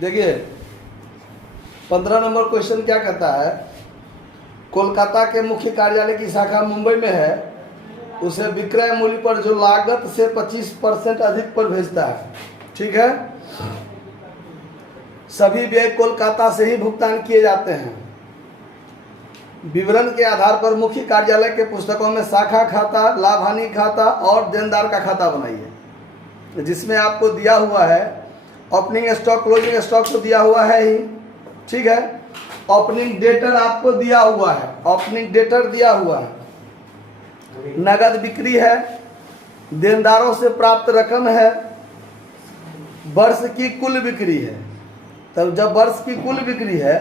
देखिए 15 number question क्या कहता है, कोलकाता के मुख्य कार्यालय की शाखा मुंबई में है, उसे विक्रय मूल्य पर जो लागत से 25% अधिक पर भेजता है। ठीक है, सभी व्यय कोलकाता से ही भुगतान किए जाते हैं। विवरण के आधार पर मुख्य कार्यालय के पुस्तकों में शाखा खाता, लाभ हानि खाता और देनदार का खाता बनाइए, जिसमें आपको दिया हुआ है ओपनिंग स्टॉक, क्लोजिंग स्टॉक तो दिया हुआ है ही। ठीक है, ओपनिंग डेटर आपको दिया हुआ है, ओपनिंग डेटर दिया हुआ है, नगद बिक्री है, देनदारों से प्राप्त रकम है, वर्ष की कुल बिक्री है। तब जब वर्ष की कुल बिक्री है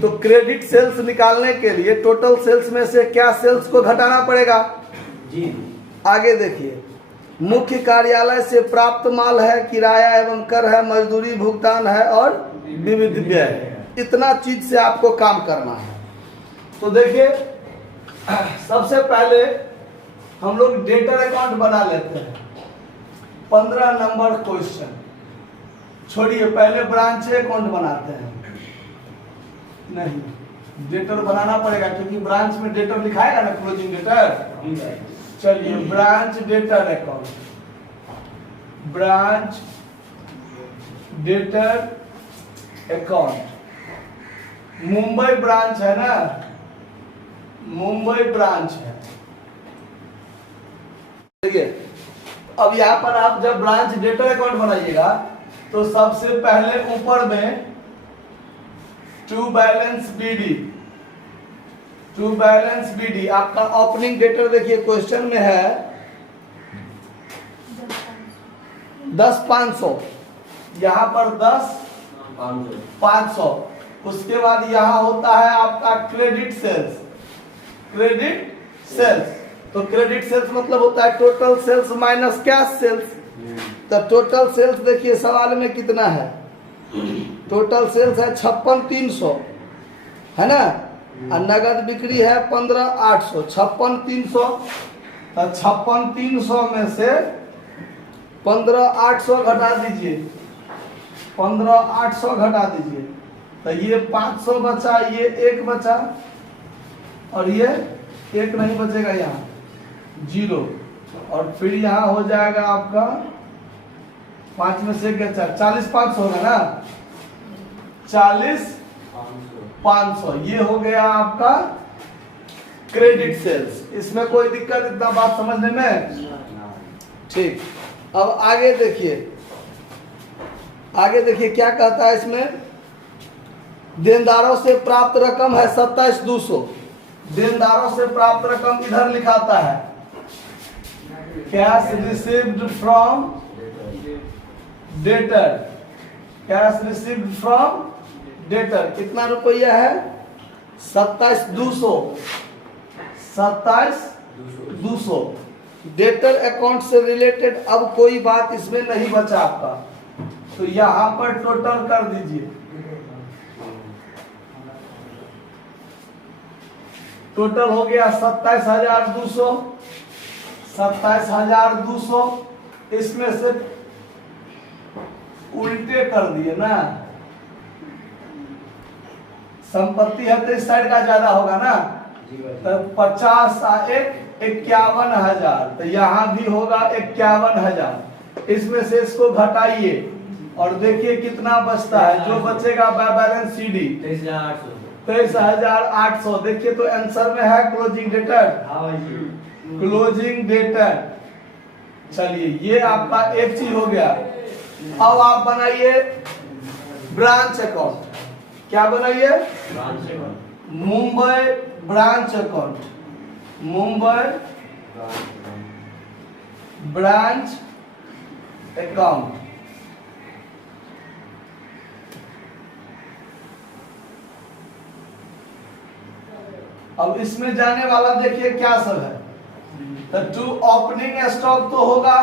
तो क्रेडिट सेल्स निकालने के लिए टोटल सेल्स में से क्या सेल्स को घटाना पड़ेगा जी। आगे देखिए, मुख्य कार्यालय से प्राप्त माल है, किराया एवं कर है, मजदूरी भुगतान है और विविध व्यय है। इतना चीज से आपको काम करना है। तो देखिए सबसे पहले हम लोग डेटर अकाउंट बना लेते हैं। 15 नंबर क्वेश्चन छोड़िए, पहले ब्रांच अकाउंट बनाते हैं। नहीं, डेटर बनाना पड़ेगा क्योंकि ब्रांच में डेटर लिखाएगा ना, क्लोजिंग डेटर। चलिए branch debtor account, branch debtor account, Mumbai branch है ना, मुंबई ब्रांच है। देखिए अब यहां पर आप जब ब्रांच डेटर अकाउंट बनाइएगा तो सबसे पहले ऊपर में to balance BD, to balance BD आपका ओपनिंग डेटर देखिए क्वेश्चन में है 10,500, यहां पर 10,500। उसके बाद यहां होता है आपका क्रेडिट सेल्स, क्रेडिट सेल्स। तो क्रेडिट सेल्स मतलब होता है total sales minus cash sales. तो टोटल सेल्स देखिए सवाल में कितना है, टोटल सेल्स है 56,300 है ना, और नगद बिक्री है 15,800। 56,300 तो 56,300 में से 15,800 घटा दीजिए, 15,800 घटा दीजिए तो ये 500 बचा, ये 1 बचा और ये 1 नहीं बचेगा, यहाँ 0। और फिर यहाँ हो जाएगा आपका 5 में से 40,500 होगा ना, 40,500। ये हो गया आपका क्रेडिट सेल्स। इसमें कोई दिक्कत इतना बात समझने में? ठीक। अब आगे देखिए, आगे देखिए क्या कहता है इसमें, देनदारों से प्राप्त रकम है 27,200। देनदारों से प्राप्त रकम इधर लिखाता है cash received from debtor, cash received from debtor. कितना रुपया है? 27,200, 27,200। डेटर अकाउंट से रिलेटेड अब कोई बात इसमें नहीं बचा आपका, तो यहां पर टोटल कर दीजिए। टोटल हो गया 27,200, 27,200। इसमें से उल्टे कर दिए ना, संपत्ति है तो इस साइड का ज्यादा होगा ना, तो 50 1 51,000, तो यहाँ भी होगा 51,000। इसमें से इसको घटाइए और देखिए कितना बचता है, जो बचेगा बैलेंस सीडी 23,800। देखिए तो आंसर में है क्लोजिंग डेटर, क्लोजिंग डेटर। चलिए ये आपका एक चीज हो गया। अब आप बनाइए ब्रांच अकाउंट। क्या बनाइए? Mumbai branch account, Mumbai branch account. अब इसमें जाने वाला देखिए क्या सब है, तो टू ओपनिंग स्टॉक तो होगा,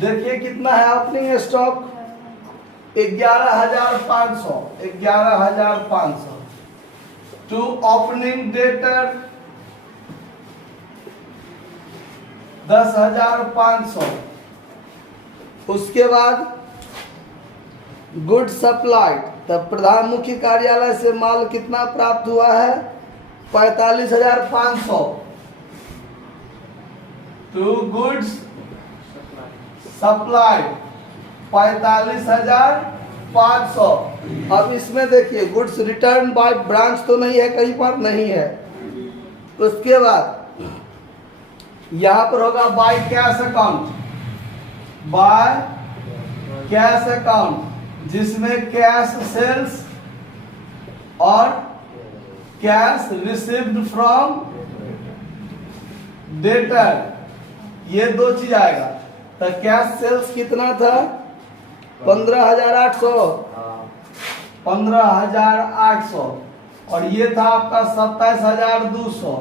देखिए कितना है opening stock 11,500, 11,500। To opening debtor 10,500। उसके बाद गुड सप्लाइड, तब प्रधान मुख्य कार्यालय से माल कितना प्राप्त हुआ है? 45,500। To goods supplied 45,500। अब इसमें देखिए गुड्स रिटर्न बाय ब्रांच तो नहीं है, कहीं पर नहीं है। उसके बाद यहां पर होगा by cash account, by cash account, जिसमें कैश सेल्स और कैश रिसीव्ड फ्रॉम डेटर, ये दो चीज आएगा। तो कैश सेल्स कितना था? 15,800, 15,800, और ये था आपका 27,200।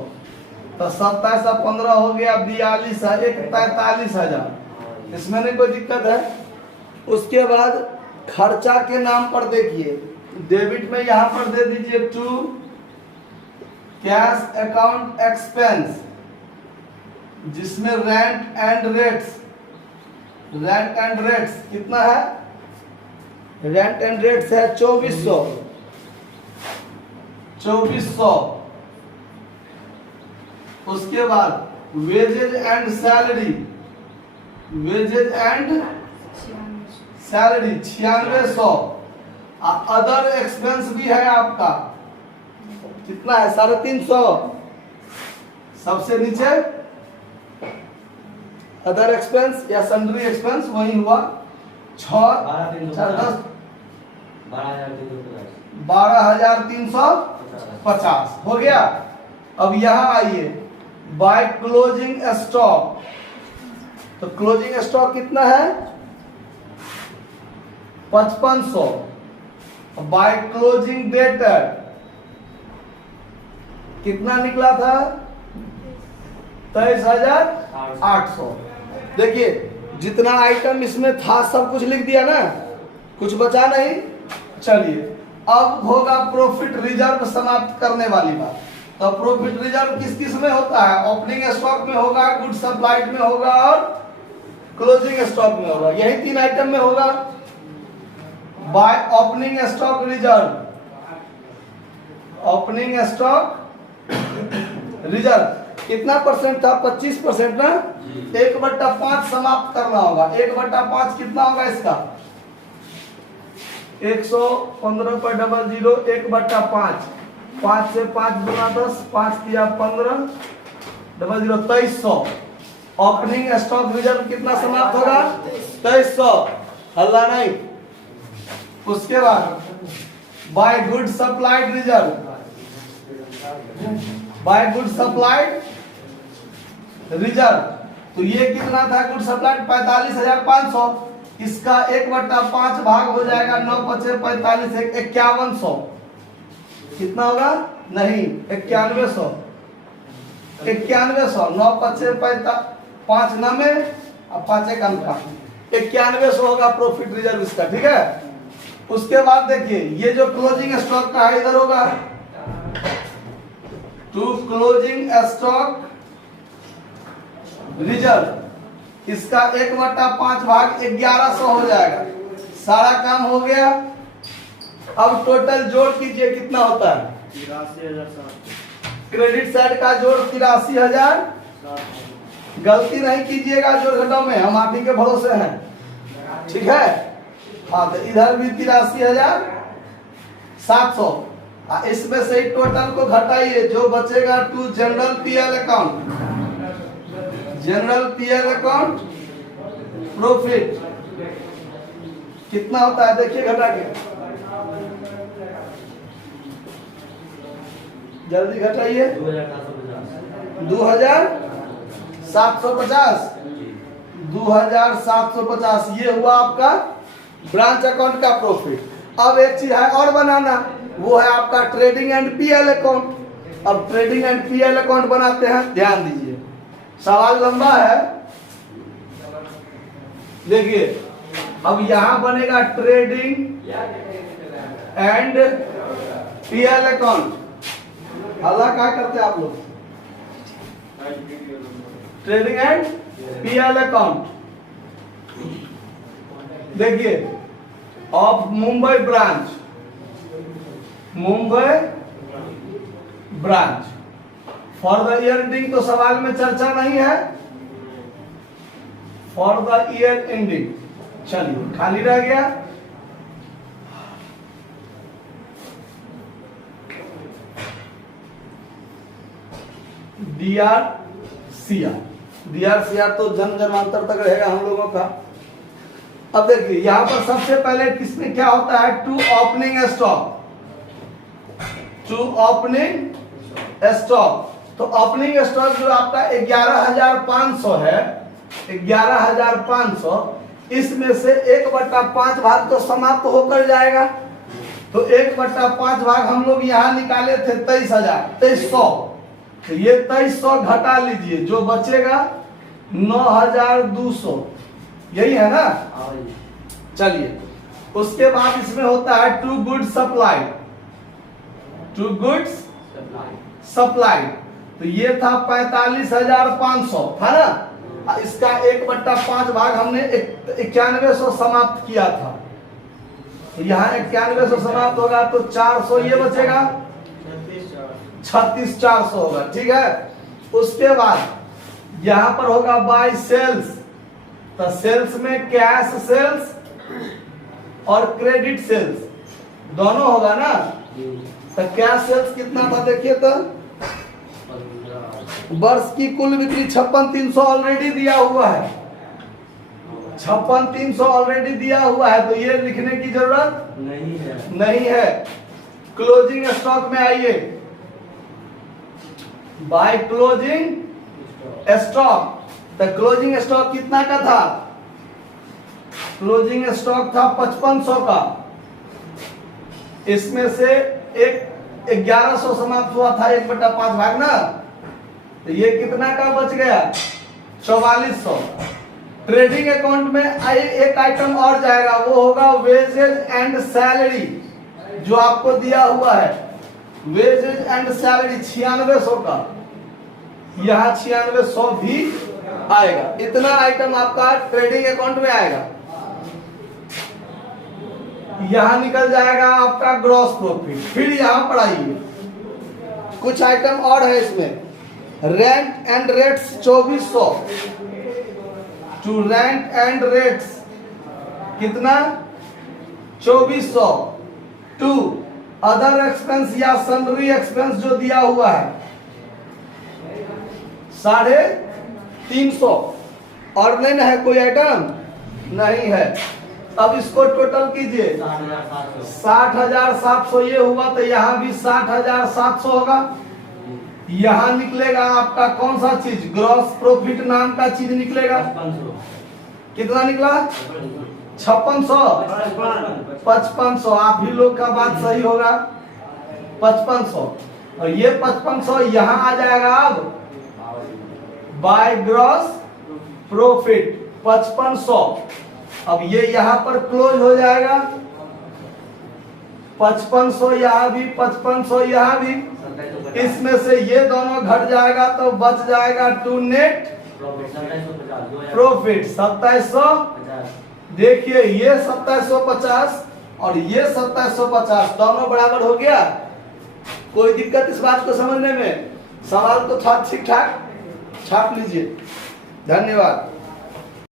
तो 27 और 15 हो गया 42, 43,000। इसमें नहीं कोई दिक्कत है। उसके बाद खर्चा के नाम पर देखिए, डेबिट में यहां पर दे दीजिए टू कैश अकाउंट एक्सपेंस, जिसमें rent and rates, rent and rates कितना है? रेंट एंड रेट्स है 2400, 2400। उसके बाद wages and salary, wages and salary 9600। Other expense भी है आपका, कितना है? 350। सबसे नीचे अदर एक्सपेंस या सन्ड्री एक्सपेंस, वही हुआ 12,350 हो गया। अब यहां आइए, बाय क्लोजिंग स्टॉक, तो क्लोजिंग स्टॉक कितना है? 5500। बाय क्लोजिंग डेटर कितना निकला था? 23,800। देखिए जितना आइटम इसमें था सब कुछ लिख दिया ना, कुछ बचा नहीं। चलिए अब होगा प्रॉफिट रिजर्व समाप्त करने वाली बात। तो प्रॉफिट रिजर्व किस किस में होता है? ओपनिंग स्टॉक में होगा, गुड सप्लाइड में होगा और क्लोजिंग स्टॉक में होगा। यही 3 आइटम में होगा। By opening stock reserve, opening stock reserve कितना परसेंट था? 25% ना। 1/5 समाप्त करना होगा। 1/5 कितना होगा इसका? 115 पर 00, 1/5, 5 से 5 गुना 10, 5 किया 15, 00, 2300। ओपनिंग स्टॉक रिजर्व कितना समाप्त होगा? 2300। हल्ला नहीं। उसके बाद by good supplied reserve, by good supplied reserve, तो ये कितना था? Good supplied 45,500। इसका 1/5 भाग हो जाएगा 9 × 45, 5100। कितना होगा? नहीं, 9100, 9100। 9 × 5 9 और 5 1 5, 9100 होगा प्रॉफिट रिजर्व इसका। ठीक है। उसके बाद देखिए ये जो क्लोजिंग स्टॉक का है इधर होगा टू क्लोजिंग स्टॉक रिजर्व, इसका 1/5 भाग 1100 हो जाएगा। सारा काम हो गया। अब टोटल जोड़ कीजिए कितना होता है? 83,007। क्रेडिट साइड का जोड़ 83,000। गलती नहीं कीजिएगा जोड़ घटाव में, हम आप ही के भरोसे हैं। ठीक है। हाँ, तो इधर भी 83,700। इसमें से टोटल को घटाइए, जो बचेगा to general PL account, general PL account profit कितना होता है? देखिए घटा के, जल्दी घटाइए। 2,750, 2,750। ये हुआ आपका ब्रांच अकाउंट का प्रॉफिट। अब एक चीज है और बनाना, वो है आपका ट्रेडिंग एंड पीएल अकाउंट। अब ट्रेडिंग एंड पीएल अकाउंट बनाते हैं, ध्यान दीजिए। सवाल लंबा है, देखिए। अब यहां बनेगा ट्रेडिंग एंड पीएल अकाउंट। अल्लाह क्या करते हैं आप लोग? Trading and PL account. देखिए of Mumbai branch, Mumbai branch for the year ending, तो सवाल में चर्चा नहीं है, फॉर द ईयर एंडिंग। चलिए खाली रह गया। DRCR तो जन जन्मांतर तक रहेगा हम लोगों का। अब देखिए यहां पर सबसे पहले किसमें क्या होता है, to opening stock, to opening stock. तो ओपनिंग स्टॉक जो आपका 11,500 है, 11,500, इसमें से 1/5 भाग तो समाप्त होकर जाएगा। तो 1/5 भाग हम लोग यहां निकाले थे 23,100, तो ये 2300 घटा लीजिए, जो बचेगा 9,200, यही है ना। चलिए उसके बाद इसमें होता है to goods supply, to goods supply, तो ये था 45,500 था ना। इसका 1/5 भाग हमने 9100 समाप्त किया था, तो यहाँ 9100 समाप्त होगा तो 400 ये बचेगा, 36,400 होगा। ठीक है, उसके बाद यहां पर होगा बाय सेल्स, तो सेल्स में कैश सेल्स और क्रेडिट सेल्स दोनों होगा ना। तो कैश सेल्स कितना था देखिए, तो वर्ष की कुल बिक्री 56,300 ऑलरेडी दिया हुआ है, 56,300 ऑलरेडी दिया हुआ है, तो ये लिखने की जरूरत नहीं है। क्लोजिंग स्टॉक में आइए, बाय क्लोजिंग स्टॉक, तो क्लोजिंग स्टॉक कितना का था, क्लोजिंग स्टॉक था 5500 का, इसमें से एक 1100 समाप्त हुआ था, 1/5 भाग ना, तो ये कितना का बच गया, 4400। ट्रेडिंग अकाउंट में एक आइटम और जाएगा, वो होगा वेजेज एंड सैलरी, जो आपको दिया हुआ है, वेजेज एंड सैलरी 9600 का, यहाँ 9600 भी आएगा। इतना आइटम आपका ट्रेडिंग अकाउंट में आएगा। यहां निकल जाएगा आपका ग्रॉस प्रॉफिट। फिर यहां पर आइए, कुछ आइटम और है इसमें, rent and rates 2400, to rent and rates कितना 2400, टू अदर एक्सपेंस या सैलरी एक्सपेंस जो दिया हुआ है 350। और नहीं है कोई आइटम नहीं है। अब इसको टोटल कीजिए, 60,700 ये हुआ, तो यहाँ भी 60,700 होगा। यहाँ निकलेगा आपका कौन सा चीज, ग्रॉस प्रॉफिट नाम का चीज निकलेगा। कितना निकला, 5600, 5500। आप ही लोग का बात सही होगा, 5500। और ये 5500 यहाँ आ जाएगा अब बाय ग्रॉस प्रॉफिट 5500। अब ये यहां पर क्लोज हो जाएगा, 5500 यहाँ भी, 5500 यहाँ भी, इसमें से ये दोनों घट जाएगा तो बच जाएगा टू नेट प्रॉफिट 2750। देखिए ये 2750 और ये 2750 दोनों बराबर हो गया। कोई दिक्कत इस बात को समझने में, सवाल तो था ठीक ठाक, छाप लीजिए। धन्यवाद।